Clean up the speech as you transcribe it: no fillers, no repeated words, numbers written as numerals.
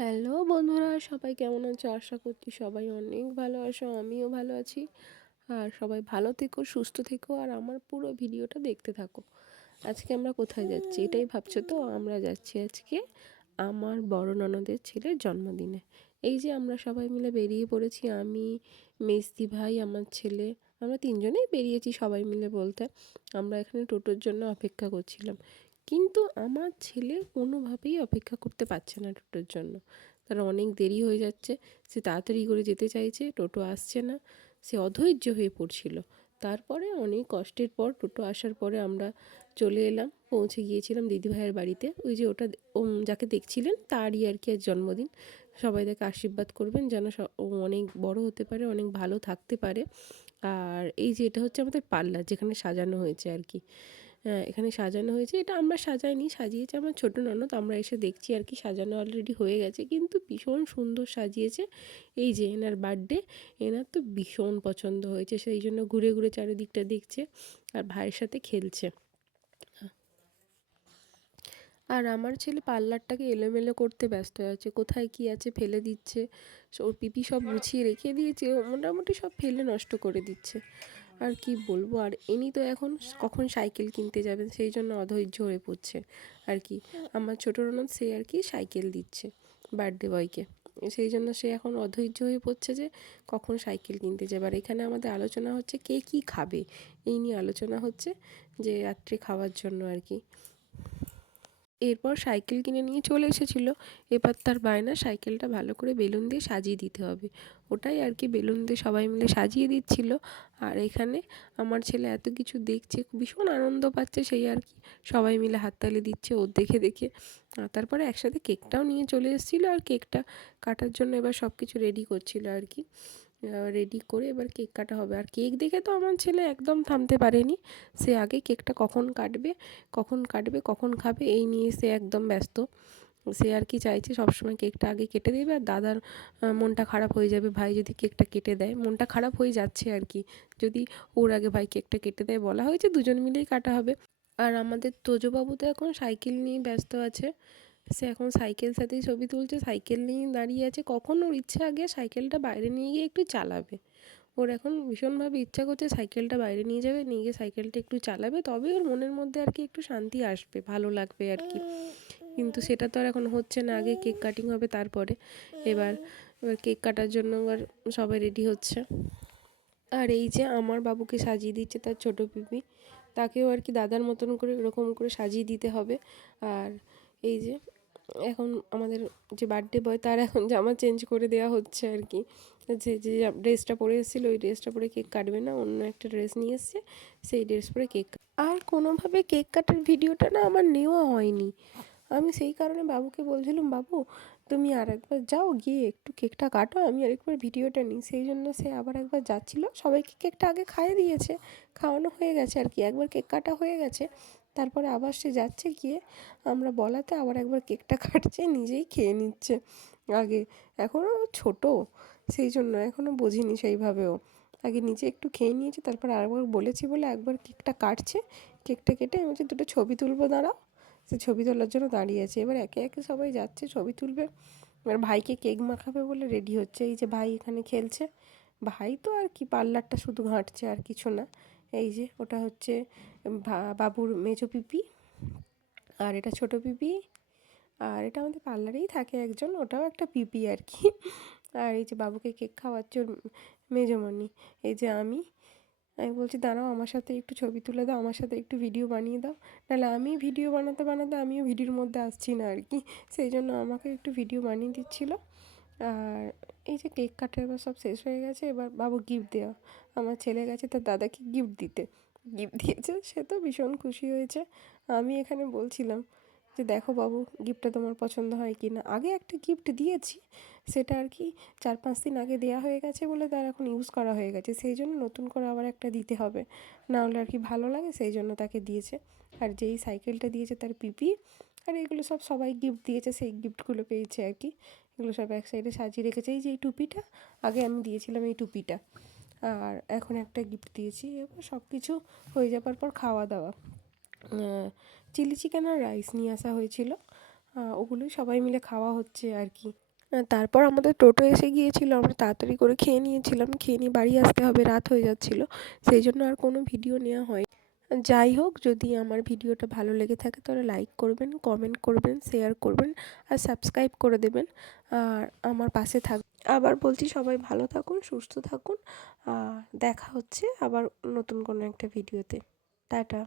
Hello বন্ধুরা, সবাই কেমন আছো? আশা করছি সবাই অনেক ভালো আছো, আমিও ভালো আছি। আর সবাই ভালো থেকো, সুস্থ থেকো, আর আমার পুরো ভিডিওটা দেখতে থাকো। আজকে আমরা কোথায় যাচ্ছি এটাই ভাবছো তো? আমরা যাচ্ছি আজকে আমার বড় ননদের ছেলের জন্মদিনে। এই যে আমরা সবাই মিলে বেরিয়ে পড়েছি, আমি, মেজদি ভাই, আমার ছেলে। আমরা তিনজনেই বেরিয়েছি সবাই মিলে বলতে। আমরা এখানে টোটোর জন্য অপেক্ষা করছিলাম, কিন্তু আমার ছেলে কোনোভাবেই অপেক্ষা করতে পারছে না টোটোর জন্য। তার অনেক দেরি হয়ে যাচ্ছে, সে তাড়াতাড়ি করে যেতে চাইছে, টোটো আসছে না, সে অধৈর্য হয়ে পড়ছিল। তারপরে অনেক কষ্টের পর টোটো আসার পরে আমরা চলে এলাম, পৌঁছে গিয়েছিলাম দিদিভাইয়ের বাড়িতে। ওই যে ওটা যাকে দেখছিলেন তারই আর কি আজ জন্মদিন। সবাই তাকে আশীর্বাদ করবেন যেন ও অনেক বড় হতে পারে, অনেক ভালো থাকতে পারে। আর এই যে এটা হচ্ছে আমাদের পার্লার, যেখানে সাজানো হয়েছে আর কি। এখানে সাজানো হয়েছে, এটা আমরা সাজাইনি, সাজিয়েছে আমার ছোটো ননদ। আমরা এসে দেখছি আর কি সাজানো অলরেডি হয়ে গেছে, কিন্তু ভীষণ সুন্দর সাজিয়েছে। এই যে এনার বার্থডে, এনার তো ভীষণ পছন্দ হয়েছে, সেই জন্য ঘুরে ঘুরে চারিদিকটা দেখছে আর ভাইয়ের সাথে খেলছে। আর আমার ছেলে পার্লারটাকে এলোমেলো করতে ব্যস্ত আছে, কোথায় কী আছে ফেলে দিচ্ছে। ওর পিপি সব গুছিয়ে রেখে দিয়েছে, ও মোটামুটি সব ফেলে নষ্ট করে দিচ্ছে। আর কি বলবো, আর ইনি তো এখন কখন সাইকেল কিনতে যাবেন সেই জন্য অধৈর্য হয়ে পড়ছে আর কি। আমার ছোটো ননদ সে আর কি সাইকেল দিচ্ছে বার্থডে বয়কে, সেই জন্য সে এখন অধৈর্য হয়ে পড়ছে যে কখন সাইকেল কিনতে যাবে। আর এখানে আমাদের আলোচনা হচ্ছে কে কী খাবে, এই নিয়ে আলোচনা হচ্ছে, যে রাত্রে খাওয়ার জন্য আর কি। এরপর সাইকেল কিনে নিয়ে চলে এসেছিলো। এবার তার বায়না সাইকেলটা ভালো করে বেলুন দিয়ে সাজিয়ে দিতে হবে। ওটাই আর কি বেলুন দিয়ে সবাই মিলে সাজিয়ে দিচ্ছিল। আর এখানে আমার ছেলে এত কিছু দেখছে, ভীষণ আনন্দ পাচ্ছে সেই আর কি। সবাই মিলে হাততালি দিচ্ছে ওর দেখে দেখে। তারপরে একসাথে কেকটাও নিয়ে চলে এসেছিলো, আর কেকটা কাটার জন্য এবার সব কিছু রেডি করছিল আর কি। রেডি করে এবার কেক কাটা হবে। আর কেক দেখে তো আমার ছেলে একদম থামতে পারেনি। সে আগে কেকটা কখন কাটবে, কখন কাটবে, কখন খাবে, এই নিয়ে সে একদম ব্যস্ত। সে আর কি চাইছে সবসময় কেকটা আগে কেটে দেবে, আর দাদার মনটা খারাপ হয়ে যাবে ভাই যদি কেকটা কেটে দেয়। মনটা খারাপ হয়ে যাচ্ছে আর কি, যদি ওর আগে ভাই কেকটা কেটে দেয়। বলা হয়েছে দুজন মিলেই কাটা হবে। আর আমাদের তোজবাবু তো এখন সাইকেল নিয়ে ব্যস্ত আছে। সে এখন সাইকেল সাথেই ছবি তুলছে, সাইকেল নিয়ে দাঁড়িয়ে আছে। কখন ওর ইচ্ছা আগে সাইকেলটা বাইরে নিয়ে গিয়ে একটু চালাবে। ওর এখন ভীষণভাবে ইচ্ছা করছে সাইকেলটা বাইরে নিয়ে যাবে, নিয়ে গিয়ে সাইকেলটা একটু চালাবে, তবে ওর মনের মধ্যে আর কি একটু শান্তি আসবে, ভালো লাগবে আর কি। কিন্তু সেটা তো আর এখন হচ্ছে না, আগে কেক কাটিং হবে তারপরে। এবার এবার কেক কাটার জন্য এবার সবাই রেডি হচ্ছে। আর এই যে আমার বাবুকে সাজিয়ে দিচ্ছে তার ছোটো পিপি, তাকেও আর কি দাদার মতন করে এরকম করে সাজিয়ে দিতে হবে। আর এই যে এখন আমাদের যে বার্থডে বয় তার এখন জামা চেঞ্জ করে দেওয়া হচ্ছে আর কি। যে যে ড্রেসটা পরে এসেছিলো ওই ড্রেসটা পরে কেক কাটবে না, অন্য একটা ড্রেস নিয়ে এসছে, সেই ড্রেস পরে কেক। আর কোনোভাবে কেক কাটার ভিডিওটা না আমার নেওয়া হয়নি। আমি সেই কারণে বাবুকে বলছিলাম, বাবু তুমি আরেকবার যাও, গিয়ে একটু কেকটা কাটো, আমি আরেকবার ভিডিওটা নিই। সেই জন্য সে আবার একবার যাচ্ছিলো, সবাইকে কেকটা আগে খাইয়ে দিয়েছে, খাওয়ানো হয়ে গেছে আর কি, একবার কেক কাটা হয়ে গেছে। তারপরে আবার সে যাচ্ছে, গিয়ে আমরা বলাতে আবার একবার কেকটা কাটছে, নিজেই খেয়ে নিচ্ছে আগে। এখনও ছোটো, সেই জন্য এখনও বোঝেনি সেইভাবেও। আগে নিজে একটু খেয়ে নিয়েছে, তারপর আরেকবার বলেছি বলে একবার কেকটা কাটছে। কেকটা কেটে আমি বলছি দুটো ছবি তুলবো, দাঁড়াও। সে ছবি তোলার জন্য দাঁড়িয়ে আছে। এবার একে একে সবাই যাচ্ছে, ছবি তুলবে। এবার ভাইকে কেক মাখাবে বলে রেডি হচ্ছে। এই যে ভাই এখানে খেলছে। ভাই তো আর কি পার্লারটা শুধু ঘাঁটছে, আর কিছু না। এই যে ওটা হচ্ছে বাবুর মেজো পিপি, আর এটা ছোটো পিপি, আর এটা আমাদের পার্লারেই থাকে একজন, ওটাও একটা পিপি আর কি। আর এই যে বাবুকে কেক খাওয়াচ্ছে ওর মেজোমণি। এই যে আমি বলছি দাঁড়াও আমার সাথে একটু ছবি তুলে দাও, আমার সাথে একটু ভিডিও বানিয়ে দাও, নাহলে আমি ভিডিও বানাতে বানাতে আমিও ভিডিওর মধ্যে আসছি না আর কি। সেই জন্য আমাকে একটু ভিডিও বানিয়ে দিচ্ছিলো। আর এই যে কেক কাটা এবার সব শেষ হয়ে গেছে, এবার বাবু গিফট দেওয়া। আমার ছেলে গেছে তার দাদাকে গিফট দিতে, গিফট দিয়েছে, সে তো ভীষণ খুশি হয়েছে। আমি এখানে বলছিলাম যে দেখো বাবু গিফটটা তোমার পছন্দ হয় কি না। আগে একটা গিফট দিয়েছি, সেটা আর কি 4-5 দিন আগে দেওয়া হয়ে গেছে বলে তার এখন ইউজ করা হয়ে গেছে, সেই জন্য নতুন করে আবার একটা দিতে হবে, না হলে আর কি ভালো লাগে, সেই জন্য তাকে দিয়েছে। আর যেই সাইকেলটা দিয়েছে তার পিপি, আর এগুলো সব সবাই গিফট দিয়েছে, সেই গিফটগুলো পেয়েছে আর কি। এগুলো সব এক সাইডে সাজিয়ে রেখেছে। এই যে এই টুপিটা আগে আমি দিয়েছিলাম, এই টুপিটা, আর এখন একটা গিফট দিয়েছি। এবার সব কিছু হয়ে যাবার পর খাওয়া দাওয়া, চিলি চিকেন আর রাইস নিয়ে আসা হয়েছিল, ওগুলোই সবাই মিলে খাওয়া হচ্ছে আর কি। তারপর আমাদের টোটো এসে গিয়েছিল, আমরা তাড়াতাড়ি করে খেয়ে নিয়েছিলাম, খেয়ে নিয়ে বাড়ি আসতে হবে, রাত হয়ে যাচ্ছিলো, সেই জন্য আর কোনো ভিডিও নেওয়া হয়। যাই হোক, যদি আমার ভিডিওটা ভালো লেগে থাকে তাহলে লাইক করবেন, কমেন্ট করবেন, শেয়ার করবেন আর সাবস্ক্রাইব করে দেবেন, আর আমার পাশে আবার বলছি, সবাই ভালো থাকুন, সুস্থ থাকুন, দেখা হচ্ছে আবার নতুন কোনো একটা ভিডিওতে। টাটা।